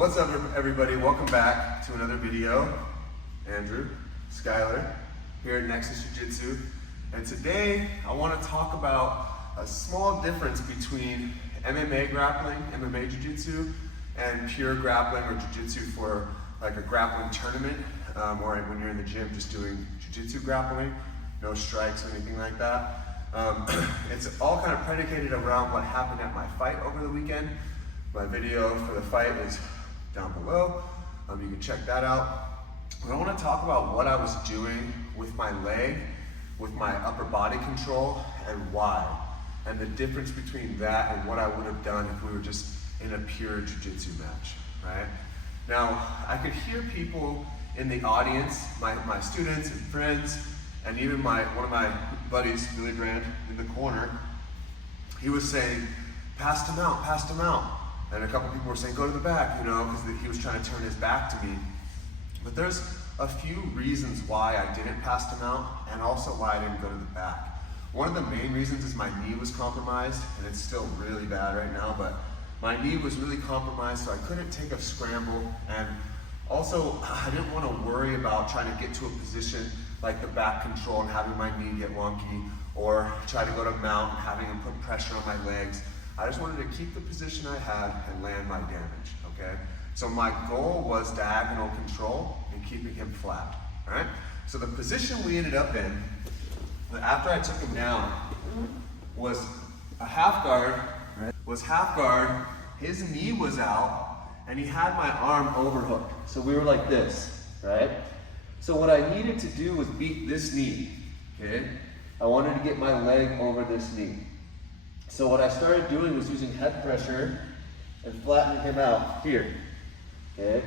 What's up, everybody? Welcome back to another video. Andrew, Skylar, here at Nexus Jiu-Jitsu. And today, I want to talk about a small difference between MMA grappling, MMA Jiu-Jitsu, and pure grappling or Jiu-Jitsu for like a grappling tournament, or when you're in the gym just doing Jiu-Jitsu grappling, no strikes or anything like that. It's all kind of predicated around what happened at my fight over the weekend. My video for the fight is down below. You can check that out. But I want to talk about what I was doing with my leg, with my upper body control, and why. And the difference between that and what I would have done if we were just in a pure jiu-jitsu match, right? Now, I could hear people in the audience, my students and friends, and even one of my buddies, Billy Brand, in the corner, he was saying, passed him out. And a couple people were saying, go to the back, because he was trying to turn his back to me. But there's a few reasons why I didn't pass him out, and also why I didn't go to the back. One of the main reasons is my knee was compromised, and it's still really bad right now, but my knee was really compromised, so I couldn't take a scramble, and also I didn't want to worry about trying to get to a position like the back control and having my knee get wonky, or try to go to mount and having him put pressure on my legs. I just wanted to keep the position I had and land my damage, okay? So my goal was diagonal control and keeping him flat, all right? So the position we ended up in, after I took him down, was a half guard, his knee was out, and he had my arm overhooked. So we were like this, right? So what I needed to do was beat this knee, okay? I wanted to get my leg over this knee. So what I started doing was using head pressure and flattening him out here, okay?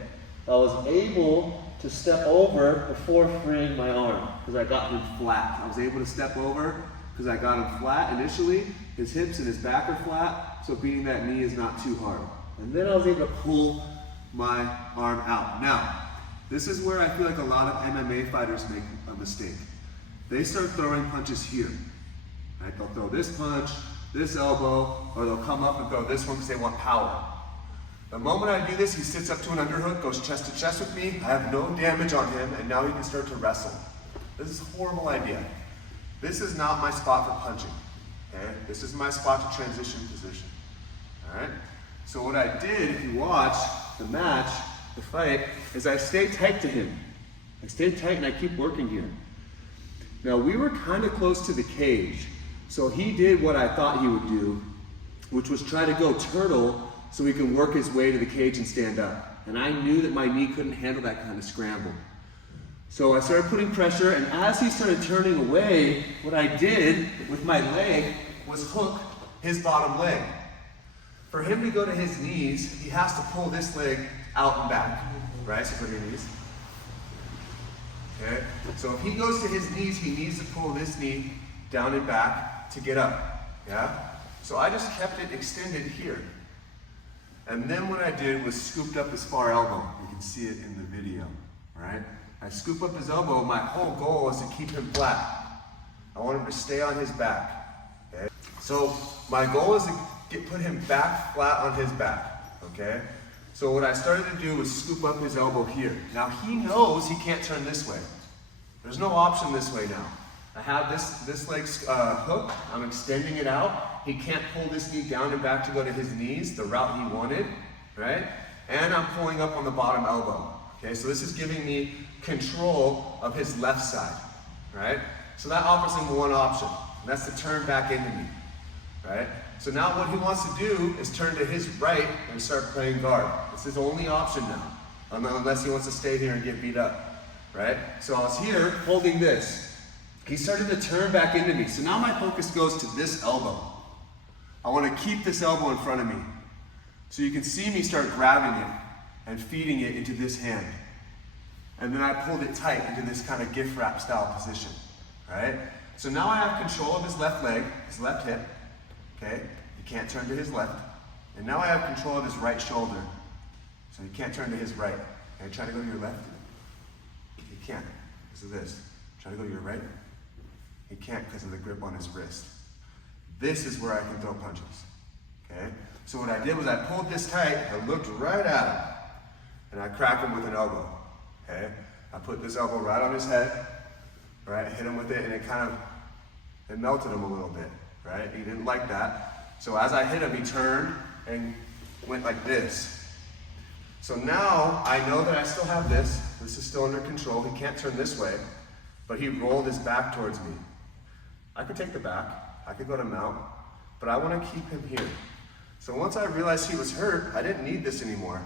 I was able to step over before freeing my arm because I got him flat. I was able to step over because I got him flat initially. His hips and his back are flat, so beating that knee is not too hard. And then I was able to pull my arm out. Now, this is where I feel like a lot of MMA fighters make a mistake. They start throwing punches here, right? They'll throw this punch, this elbow, or they'll come up and throw this one because they want power. The moment I do this, he sits up to an underhook, goes chest to chest with me, I have no damage on him, and now he can start to wrestle. This is a horrible idea. This is not my spot for punching, okay? This is my spot to transition position, all right? So what I did, if you watch the match, the fight, is I stayed tight to him. I stayed tight and I keep working here. Now we were kind of close to the cage, so he did what I thought he would do, which was try to go turtle so he can work his way to the cage and stand up. And I knew that my knee couldn't handle that kind of scramble. So I started putting pressure, and as he started turning away, what I did with my leg was hook his bottom leg. For him to go to his knees, he has to pull this leg out and back, right? So put your knees. Okay? So if he goes to his knees, he needs to pull this knee down and back to get up, yeah? So I just kept it extended here. And then what I did was scooped up his far elbow. You can see it in the video, right? I scoop up his elbow. My whole goal is to keep him flat. I want him to stay on his back, okay? So my goal is to put him back flat on his back, okay? So what I started to do was scoop up his elbow here. Now he knows he can't turn this way. There's no option this way now. I have this leg's hooked, I'm extending it out. He can't pull this knee down and back to go to his knees, the route he wanted, right? And I'm pulling up on the bottom elbow, okay? So this is giving me control of his left side, right? So that offers him one option, and that's to turn back into me, right? So now what he wants to do is turn to his right and start playing guard. It's his only option now, unless he wants to stay here and get beat up, right? So I was here holding this. He started to turn back into me. So now my focus goes to this elbow. I want to keep this elbow in front of me. So you can see me start grabbing it and feeding it into this hand. And then I pulled it tight into this kind of gift wrap style position, right? So now I have control of his left leg, his left hip, okay? He can't turn to his left. And now I have control of his right shoulder. So he can't turn to his right. Okay, try to go to your left. He can't because of this. Try to go to your right. He can't because of the grip on his wrist. This is where I can throw punches, okay? So what I did was I pulled this tight, I looked right at him, and I crack him with an elbow, okay? I put this elbow right on his head, right? I hit him with it, and it melted him a little bit, right? He didn't like that. So as I hit him, he turned and went like this. So now I know that I still have this. This is still under control. He can't turn this way, but he rolled his back towards me. I could take the back. I could go to mount, but I want to keep him here. So once I realized he was hurt, I didn't need this anymore.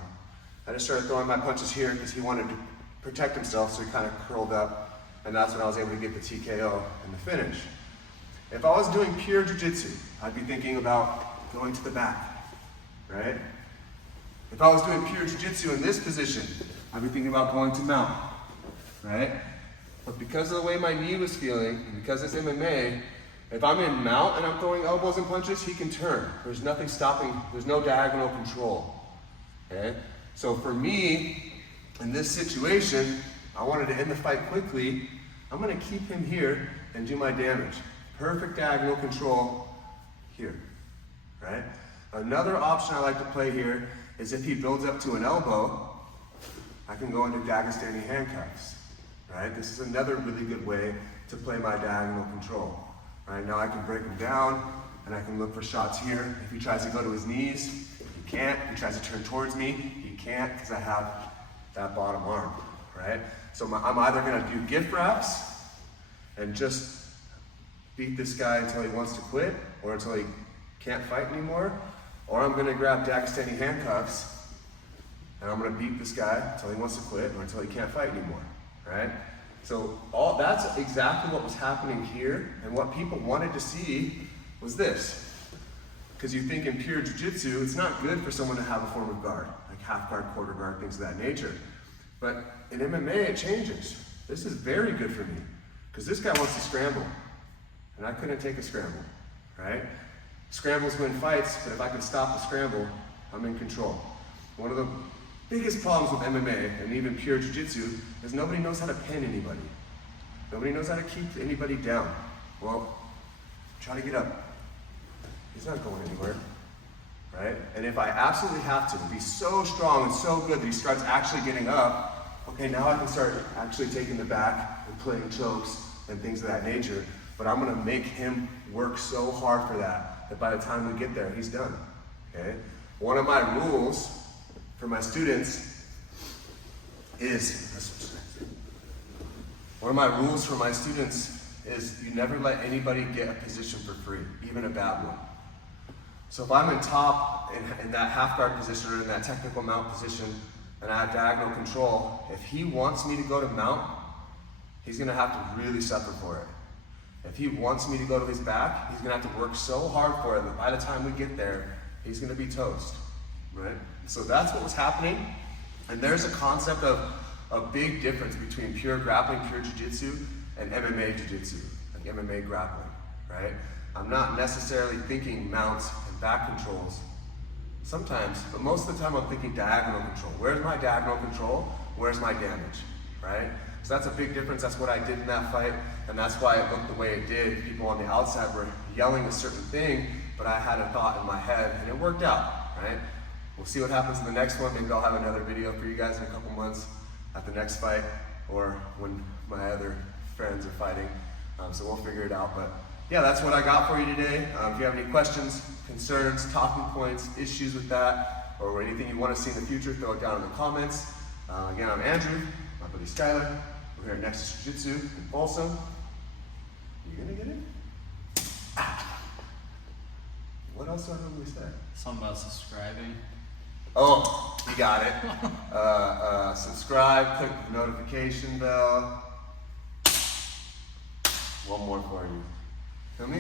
I just started throwing my punches here because he wanted to protect himself, so he kind of curled up, and that's when I was able to get the TKO and the finish. If I was doing pure jiu-jitsu, I'd be thinking about going to the back, right? If I was doing pure jiu-jitsu in this position, I'd be thinking about going to mount, right? But because of the way my knee was feeling, and because it's MMA, if I'm in mount and I'm throwing elbows and punches, he can turn. There's nothing stopping, there's no diagonal control, okay? So for me, in this situation, I wanted to end the fight quickly. I'm gonna keep him here and do my damage. Perfect diagonal control here, right? Another option I like to play here is if he builds up to an elbow, I can go into Dagestani handcuffs, right? This is another really good way to play my diagonal control. Right now I can break him down and I can look for shots here. If he tries to go to his knees, he can't. If he tries to turn towards me, he can't because I have that bottom arm, right? So I'm either gonna do gift wraps and just beat this guy until he wants to quit or until he can't fight anymore, or I'm gonna grab Dagestani handcuffs and I'm gonna beat this guy until he wants to quit or until he can't fight anymore, right? So that's exactly what was happening here, and what people wanted to see was this. Because you think in pure jiu-jitsu, it's not good for someone to have a form of guard, like half guard, quarter guard, things of that nature. But in MMA, it changes. This is very good for me, because this guy wants to scramble, and I couldn't take a scramble, right? Scrambles win fights, but if I can stop the scramble, I'm in control. One of the biggest problems with MMA and even pure jiu-jitsu is nobody knows how to pin anybody. Nobody knows how to keep anybody down. Well, try to get up. He's not going anywhere, right? And if I absolutely have to be so strong and so good that he starts actually getting up, okay, now I can start actually taking the back and playing chokes and things of that nature. But I'm gonna make him work so hard for that by the time we get there, he's done, okay? One of my rules for my students is you never let anybody get a position for free, even a bad one. So if I'm in top in that half guard position or in that technical mount position and I have diagonal control, if he wants me to go to mount, he's gonna have to really suffer for it. If he wants me to go to his back, he's gonna have to work so hard for it that by the time we get there, he's gonna be toast, right? So that's what was happening. And there's a concept of a big difference between pure grappling, pure jiu-jitsu, and MMA jiu-jitsu, like MMA grappling, right? I'm not necessarily thinking mounts and back controls sometimes, but most of the time I'm thinking diagonal control. Where's my diagonal control? Where's my damage, right? So that's a big difference. That's what I did in that fight, and that's why it looked the way it did. People on the outside were yelling a certain thing, but I had a thought in my head, and it worked out, right? We'll see what happens in the next one. Maybe I'll have another video for you guys in a couple months at the next fight, or when my other friends are fighting. So we'll figure it out. But yeah, that's what I got for you today. If you have any questions, concerns, talking points, issues with that, or anything you want to see in the future, throw it down in the comments. Again, I'm Andrew, my buddy Skylar. We're here at Nexus Jiu-Jitsu in Folsom. You gonna get it? What else do I normally say? Something about subscribing. Oh, you got it. Subscribe, click the notification bell. One more for you. Feel me?